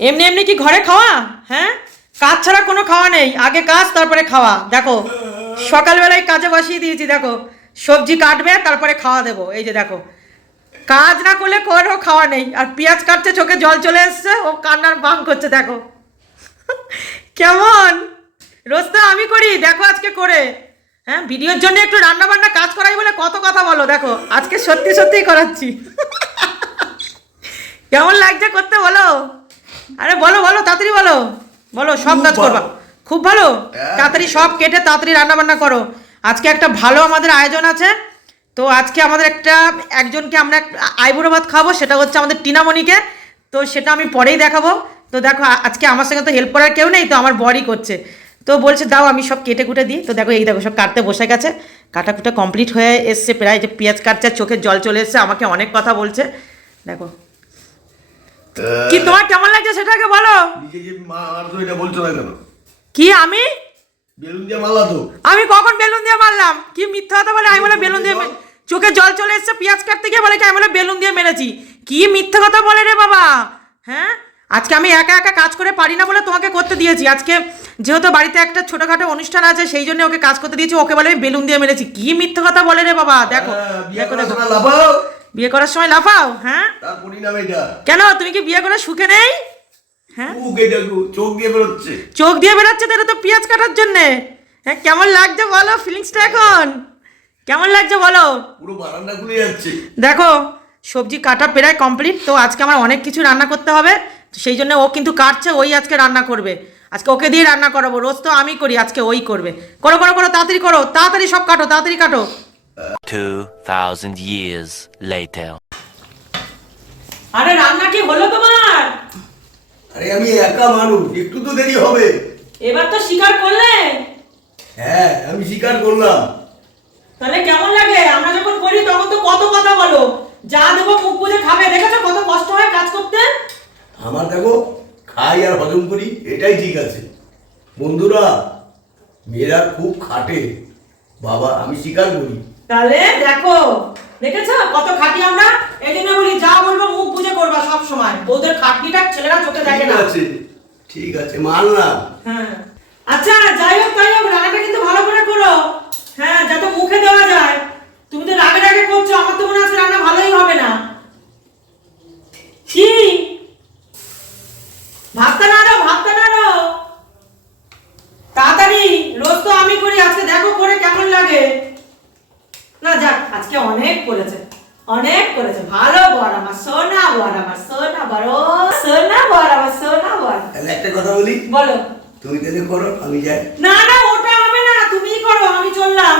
এমনি এমনি কি ঘরে খাওয়া? হ্যাঁ, কাজ ছাড়া কোনো খাওয়া নেই, আগে কাজ তারপরে খাওয়া। দেখো সকালবেলায় কাজে বসিয়ে দিয়েছি, দেখো সবজি কাটবে তারপরে খাওয়া দেবো। এই যে দেখো, কাজ না করলে কোনো খাওয়া নেই। আর পেঁয়াজ কাটছে, চোখে জল চলে এসছে, ও কান্নার বাং করছে। দেখো কেমন, রোজ তো আমি করি, দেখো আজকে করে। হ্যাঁ, ভিডিওর জন্য একটু রান্না বান্না কাজ করাই বলে কত কথা বলো, দেখো আজকে সত্যি সত্যিই করাচ্ছি। কেমন লাগছে করতে বলো? আরে বলো বলো, তাড়াতাড়ি বলো, বলো সব কাজ করবা। খুব ভালো, তাড়াতাড়ি সব কেটে তাড়াতাড়ি রান্না বান্না করো। আজকে একটা ভালো আমাদের আয়োজন আছে। তো আজকে আমাদের একজনকে আমরা আইবুড়ো ভাত খাবো, সেটা হচ্ছে আমাদের টিনামণিকে। তো সেটা আমি পরেই দেখাবো। তো দেখো আজকে আমার সঙ্গে তো হেল্প করার কেউ নেই, তো আমার বরই করছে। তো বলছে দাও আমি সব কেটে কুটে দিই। তো দেখো এই দেখো সব কাটতে বসে গেছে, কাটা কুটা কমপ্লিট হয়ে এসছে প্রায়। যে পেঁয়াজ কাটছে, চোখের জল চলে এসছে, আমাকে অনেক কথা বলছে। দেখো কি তোমার কেমন লাগছে সেটাকে বলো। বলছো না কেন? কি আমি বেলুন দিয়ে মারলা তো? আমি কখন বেলুন দিয়ে মারলাম? কি মিথ্যা কথা বলে? আমি বলে বেলুন দিয়ে চোখে জল চলে এসছে পেঁয়াজ কাটতে গিয়ে, বলে কি আমি বলে বেলুন দিয়ে মেরেছি? কি মিথ্যা কথা বলে রে বাবা। হ্যাঁ, আজকে আমি একা একা কাজ করে পারি না বলে তোমাকে করতে দিয়েছি। আজকে যেহেতু বাড়িতে একটা ছোটখাটো অনুষ্ঠান আছে, সেই জন্য ওকে কাজ করতে দিয়েছি। ওকে বলে আমি বেলুন দিয়ে মেরেছি? কি মিথ্যা কথা বলে রে বাবা। দেখো দেখো দেখো, বিয়ে করার সময় লাফাও? হ্যাঁ, কেন তুমি কি বিয়ে করে সুখে নেই? হ্যাঁ, চোখ দিয়ে বেরোচ্ছে। চোখ দিয়ে বেরোচ্ছে, তো এটা তো পেঁয়াজ কাটার জন্যে। হ্যাঁ, কেমন লাগছে বলো ফিলিংসটা এখন? কেমন লাগছে বলো? পুরো বারান্দা খুলে যাচ্ছে। দেখো সবজি কাটা প্রায় কমপ্লিট। তো আজকে আমার অনেক কিছু রান্না করতে হবে, তো সেই জন্য ও কিন্তু কাটছে, ওই আজকে রান্না করবে। আজকে ওকে দিয়ে রান্না করাবো, রোজ তো আমি করি, আজকে ওই করবে। করো করো করো, তাড়াতাড়ি করো, তাড়াতাড়ি সব কাটো, তাড়াতাড়ি কাটো। 2000 years later. আরে রান্না কি হলো তোমার? আরে আমি একা মানুষ, একটু তো দেরি হবে। এবার তো স্বীকার করলে। হ্যাঁ আমি স্বীকার করলাম। তাহলে কেমন লাগে? আমরা যখন করি তখন তো কত কথা বলো, যা দেবো মুখ বুঝে খাবে। দেখেছো কত কষ্ট হয় কাজ করতে? আমার দেখো খাই আর হজম করি, এটাই ঠিক আছে। বন্ধুরা, মেয়েরা খুব খাটে বাবা, আমি স্বীকার করি। তাহলে দেখো, দেখেছো কত খাটি আমরা। এই জন্য বলি যা বলবো মুখ বুঝে করবা সব সময়। ওদের খাটনিটা ছেলেরা চোখে দেখে না। ঠিক আছে মানলাম। হ্যাঁ, আচ্ছা যাই হোক তাই হোক, রান্নাটা কিন্তু ভালো করে করো। হ্যাঁ, যাতে মুখে দেওয়া যায়। তুমি তো রাগে রাগে করছো, আমার তো মনে হচ্ছে রান্না ভালোই হবে না। কি ভাতটা নাড়ো, ভাতটা নাড়ো তাড়াতাড়ি। রোজ তো আমি করি, আজকে দেখো করে কেমন লাগে। না যাক, আজকে অনেক করেছে, অনেক করেছে। ভালো বর আমার, সোনা বর আমার, সোনা বড়, সোনা বর আমার, সোনা বর। তাহলে একটা কথা বলি, বলো। তুমি তাহলে করো, আমি যাই। না না, ওটা হবে না, তুমিই করো, আমি চললাম।